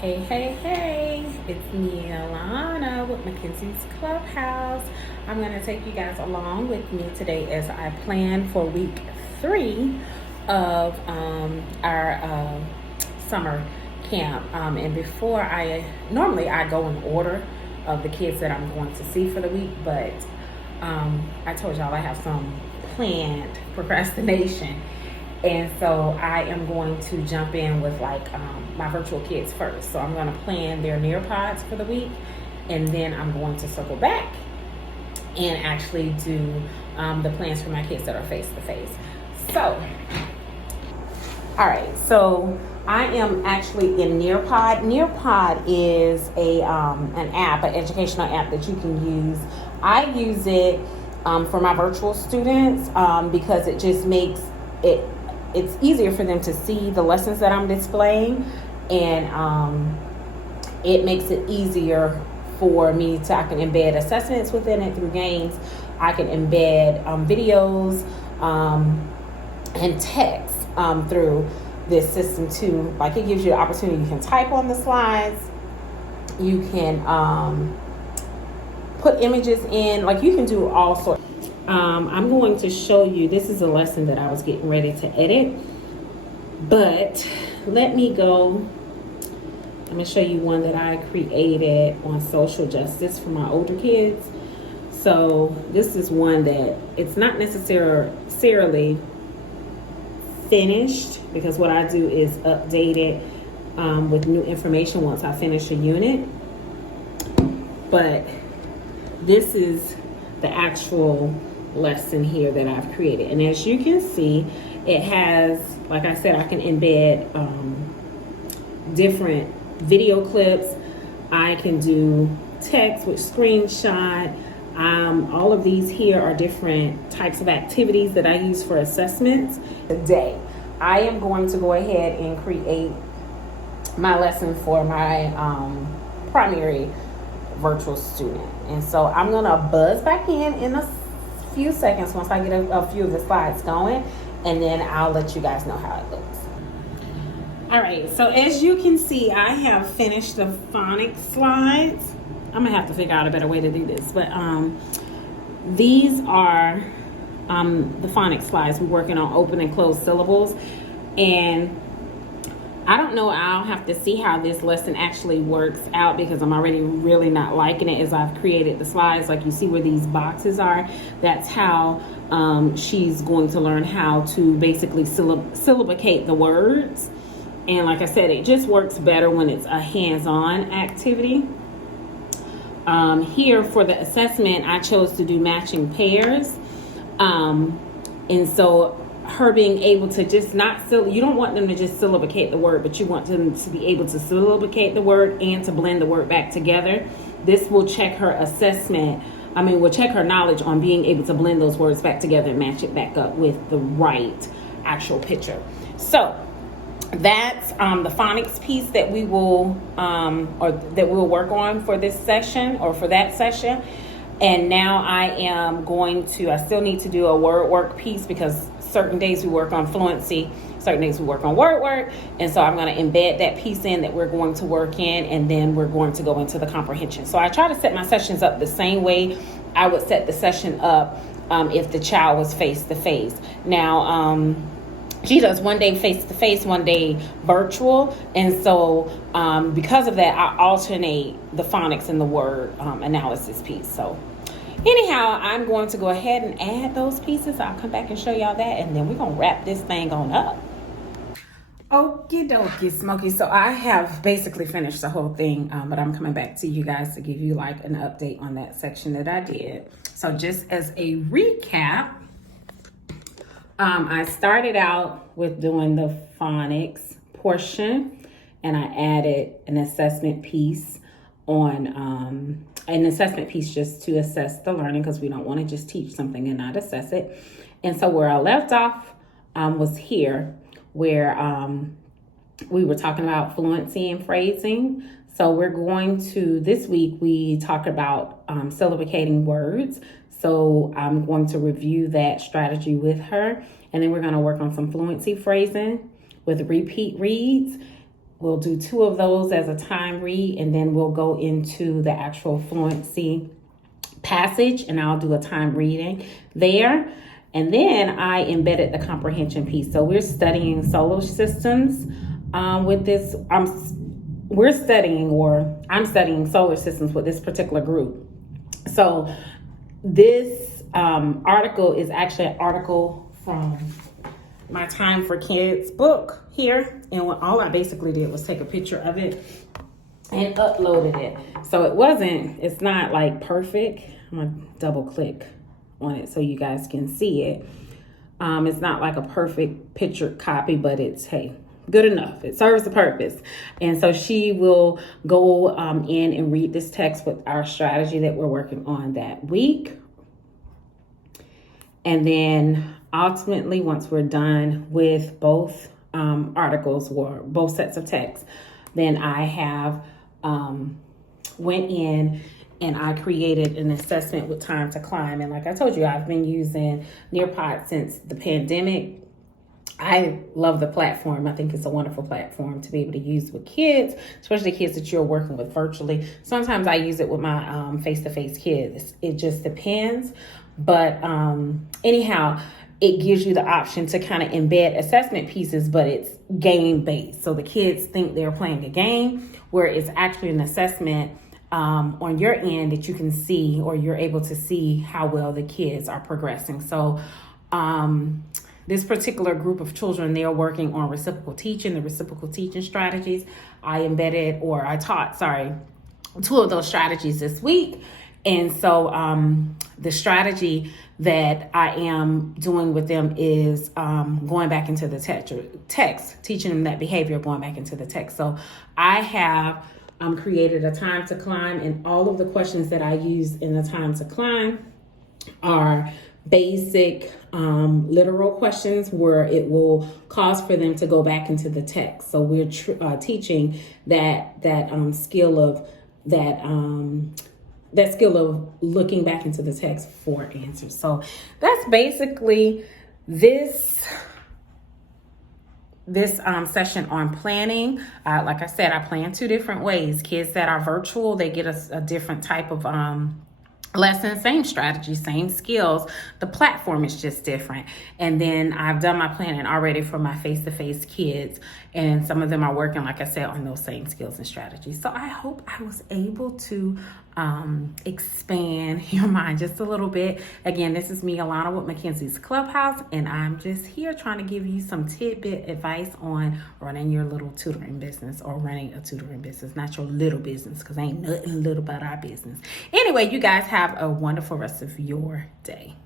Hey, hey, hey, it's me, Alana, with Mackenzie's Clubhouse. I'm going to take you guys along with me today as I plan for week 3 of our summer camp. And before normally I go in order of the kids that I'm going to see for the week, but I told y'all I have some planned procrastination. And so I am going to jump in with my virtual kids first. So I'm going to plan their Nearpods for the week, and then I'm going to circle back and actually do the plans for my kids that are face-to-face. So, all right, so I am actually in Nearpod. Nearpod is an app, an educational app that you can use. I use it for my virtual students because it just makes it's easier for them to see the lessons that I'm displaying, and it makes it easier for me I can embed assessments within it through games. I can embed videos and text through this system too. Like, it gives you the opportunity, you can type on the slides, you can put images in, like you can do all sorts. I'm going to show you, this is a lesson that I was getting ready to edit, but let me go. I'm going to show you one that I created on social justice for my older kids. So this is one that it's not necessarily finished, because what I do is update it with new information once I finish a unit. But this is the actual lesson here that I've created, and as you can see, it has, like I said, I can embed different video clips. I can do text with screenshot. All of these here are different types of activities that I use for assessments. Today I am going to go ahead and create my lesson for my primary virtual student, and so I'm gonna buzz back in a few seconds once I get a few of the slides going, and then I'll let you guys know how it looks. All right, so as you can see, I have finished the phonics slides. I'm gonna have to figure out a better way to do this, but these are the phonics slides. We're working on open and closed syllables, and I don't know, I'll have to see how this lesson actually works out, because I'm already really not liking it as I've created the slides. Like, you see where these boxes are, that's how she's going to learn how to basically syllabicate the words. And like I said, it just works better when it's a hands-on activity. Here for the assessment, I chose to do matching pairs. And so her being able to just you don't want them to just syllabicate the word, but you want them to be able to syllabicate the word and to blend the word back together. This will check her will check her knowledge on being able to blend those words back together and match it back up with the right actual picture. So that's the phonics piece that we will we'll work on for this session, or for that session. And now I still need to do a word work piece, because certain days we work on fluency, certain days we work on word work. And so I'm going to embed that piece in that we're going to work in, and then we're going to go into the comprehension. So I try to set my sessions up the same way I would set the session up if the child was face-to-face. Now, she does one day face-to-face, one day virtual. And so because of that, I alternate the phonics and the word analysis piece. So anyhow, I'm going to go ahead and add those pieces. I'll come back and show y'all that, and then we're going to wrap this thing on up. Okie dokie smoky. So I have basically finished the whole thing, but I'm coming back to you guys to give you like an update on that section that I did. So just as a recap, I started out with doing the phonics portion, and I added an assessment piece just to assess the learning, because we don't want to just teach something and not assess it. And so where I left off was here, where we were talking about fluency and phrasing. So we're going to, this week we talked about syllabicating words. So I'm going to review that strategy with her, and then we're going to work on some fluency phrasing with repeat reads. we'll do 2 of those as a time read, and then we'll go into the actual fluency passage, and I'll do a time reading there. And then I embedded the comprehension piece. So we're studying solar systems with this. I'm studying solar systems with this particular group. So this article is actually an article from my Time for Kids book here. And all I basically did was take a picture of it and uploaded it. So it's not like perfect. I'm gonna double click on it so you guys can see it. It's not like a perfect picture copy, but it's, hey, good enough. It serves the purpose. And so she will go in and read this text with our strategy that we're working on that week. And then ultimately, once we're done with both articles or both sets of text, then I have went in and I created an assessment with Time to Climb. And like I told you, I've been using Nearpod since the pandemic. I love the platform. I think it's a wonderful platform to be able to use with kids, especially kids that you're working with virtually. Sometimes I use it with my face-to-face kids. It just depends. But anyhow, it gives you the option to kind of embed assessment pieces, but it's game-based. So the kids think they're playing a game, where it's actually an assessment on your end that you can see, or you're able to see how well the kids are progressing. So this particular group of children, they're working on reciprocal teaching, the reciprocal teaching strategies. I taught 2 of those strategies this week. And so the strategy that I am doing with them is going back into the text, teaching them that behavior, going back into the text. So I have created a Time to Climb, and all of the questions that I use in the Time to Climb are basic literal questions where it will cause for them to go back into the text. So we're teaching that skill of that skill of looking back into the text for answers. So that's basically this session on planning. Like I said, I plan 2 different ways. Kids that are virtual, they get a different type of lesson, same strategy, same skills. The platform is just different. And then I've done my planning already for my face-to-face kids, and some of them are working, like I said, on those same skills and strategies. So I hope I was able to expand your mind just a little bit. Again, this is me, Alana, with Mackenzie's Clubhouse, and I'm just here trying to give you some tidbit advice on running your little tutoring business, or running a tutoring business, not your little business, because ain't nothing little about our business. Anyway, you guys have a wonderful rest of your day.